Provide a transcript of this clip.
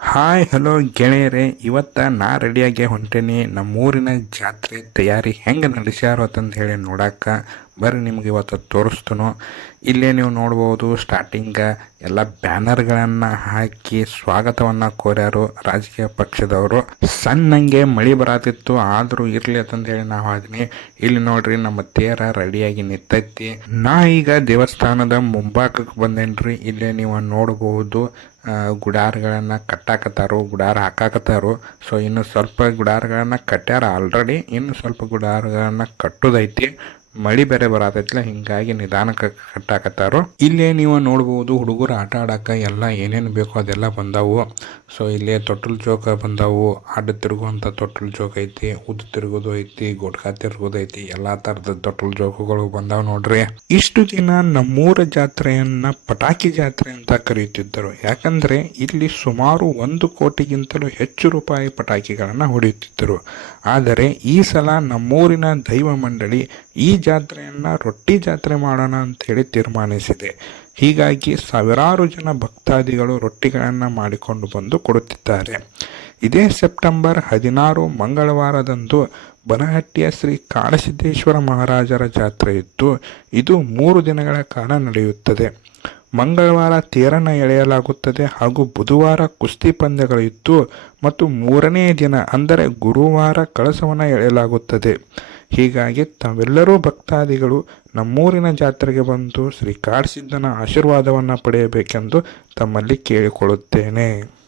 Hi, hello ಗೆಳೆಯರೇ, ಇವತ್ತ ನಾ ರೆಡಿಯಾಗಿ ಹೊಂಟೇನಿ. ನಮ್ಮೂರಿನ ಜಾತ್ರೆ ತಯಾರಿ ಹೆಂಗೆ ನಡೆಸ್ಯಾರೋ ಅಂತಂದು ಹೇಳಿ ನೋಡಾಕ ಬರ್ರಿ ನಿಮ್ಗೆ ಇವತ್ತು ತೋರಿಸ್ತನು. ಇಲ್ಲೇ ನೀವು ನೋಡ್ಬೋದು ಸ್ಟಾರ್ಟಿಂಗ ಎಲ್ಲ ಬ್ಯಾನರ್ಗಳನ್ನು ಹಾಕಿ ಸ್ವಾಗತವನ್ನು ಕೋರ್ಯಾರು ರಾಜಕೀಯ ಪಕ್ಷದವರು. ಸಣ್ಣಂಗೆ ಮಳೆ ಬರತಿತ್ತು, ಆದರೂ ಇರಲಿ ಅಂತಂದೇಳಿ ನಾವು ಅದೀನಿ ಇಲ್ಲಿ ನೋಡ್ರಿ ನಮ್ಮ ತೇರ ರೆಡಿಯಾಗಿ ನಿಂತೈತಿ. ನಾ ಈಗ ದೇವಸ್ಥಾನದ ಮುಂಭಾಗಕ್ಕೆ ಬಂದೇನ್ರಿ, ಇಲ್ಲೇ ನೀವು ನೋಡಬಹುದು ಗುಡಾರಗಳನ್ನು ಕಟ್ಟಾಕತ್ತಾರು, ಗುಡಾರ ಹಾಕಾಕತ್ತಾರು. ಸೊ ಇನ್ನು ಸ್ವಲ್ಪ ಗುಡಾರಗಳನ್ನು ಕಟ್ಟ್ಯಾರ ಆಲ್ರೆಡಿ ಇನ್ನು ಸ್ವಲ್ಪ ಗುಡಾರಗಳನ್ನು ಕಟ್ಟೋದೈತಿ. ಮಳಿ ಬೇರೆ ಬರತೈತಿಲ್ಲ ಹಿಂಗಾಗಿ ನಿಧಾನಕ್ಕೆ ಕಟ್ಟಾಕತ್ತಾರು. ಇಲ್ಲೇ ನೀವು ನೋಡ್ಬೋದು, ಹುಡುಗರು ಆಟ ಆಡಕ್ಕೆ ಎಲ್ಲ ಏನೇನು ಬೇಕೋ ಅದೆಲ್ಲ ಬಂದಾವು. ಸೊ ಇಲ್ಲೇ ತೊಟ್ಟಲ್ ಚೌಕ ಬಂದಾವು. ಅಡ್ಡ ತಿರುಗುವಂಥ ತೊಟ್ಟಲ್ ಚೌಕ ಐತಿ, ಉದ್ದ ತಿರುಗೋದು ಐತಿ ಗುಟ್ಕಾ ತಿರುಗೋದು ಐತಿ, ಎಲ್ಲ ಥರದ ತೊಟ್ಟಲ್ ಚೌಕಗಳು ಬಂದಾವು ನೋಡ್ರಿ. ಇಷ್ಟು ದಿನ ನಮ್ಮೂರ ಜಾತ್ರೆಯನ್ನ ಪಟಾಕಿ ಜಾತ್ರೆ ಅಂತ ಕರೆಯುತ್ತಿದ್ದರು ಯಾಕಂದ್ರೆ ಇಲ್ಲಿ ಸುಮಾರು ಒಂದು ಕೋಟಿಗಿಂತಲೂ ಹೆಚ್ಚು ರೂಪಾಯಿ ಪಟಾಕಿಗಳನ್ನು ಹೊಡೆಯುತ್ತಿದ್ದರು. ಆದರೆ ಈ ಸಲ ನಮ್ಮೂರಿನ ದೈವ ಮಂಡಳಿ ಈ ಜಾತ್ರೆಯನ್ನು ರೊಟ್ಟಿ ಜಾತ್ರೆ ಮಾಡೋಣ ಅಂತೇಳಿ ತೀರ್ಮಾನಿಸಿದೆ. ಹೀಗಾಗಿ ಸಾವಿರಾರು ಜನ ಭಕ್ತಾದಿಗಳು ರೊಟ್ಟಿಗಳನ್ನು ಮಾಡಿಕೊಂಡು ಬಂದು ಕೊಡುತ್ತಿದ್ದಾರೆ. ಇದೇ ಸೆಪ್ಟೆಂಬರ್ ಹದಿನಾರು ಮಂಗಳವಾರದಂದು ಬನಹಟ್ಟಿಯ ಶ್ರೀ ಕಾಳಸಿದ್ದೇಶ್ವರ ಮಹಾರಾಜರ ಜಾತ್ರೆ ಇದ್ದು, ಇದು ಮೂರು ದಿನಗಳ ಕಾಲ ನಡೆಯುತ್ತದೆ. ಮಂಗಳವಾರ ತೇರನ್ನು ಎಳೆಯಲಾಗುತ್ತದೆ ಹಾಗೂ ಬುಧವಾರ ಕುಸ್ತಿ ಪಂದ್ಯಗಳು ಇದ್ದು, ಮತ್ತು ಮೂರನೇ ದಿನ ಅಂದರೆ ಗುರುವಾರ ಕಳಸವನ್ನು ಎಳೆಯಲಾಗುತ್ತದೆ. ಹೀಗಾಗಿ ತಾವೆಲ್ಲರೂ ಭಕ್ತಾದಿಗಳು ನಮ್ಮೂರಿನ ಜಾತ್ರೆಗೆ ಬಂದು ಶ್ರೀ ಕಾಡಸಿದ್ದನ ಆಶೀರ್ವಾದವನ್ನು ಪಡೆಯಬೇಕೆಂದು ತಮ್ಮಲ್ಲಿ ಕೇಳಿಕೊಳ್ಳುತ್ತೇನೆ.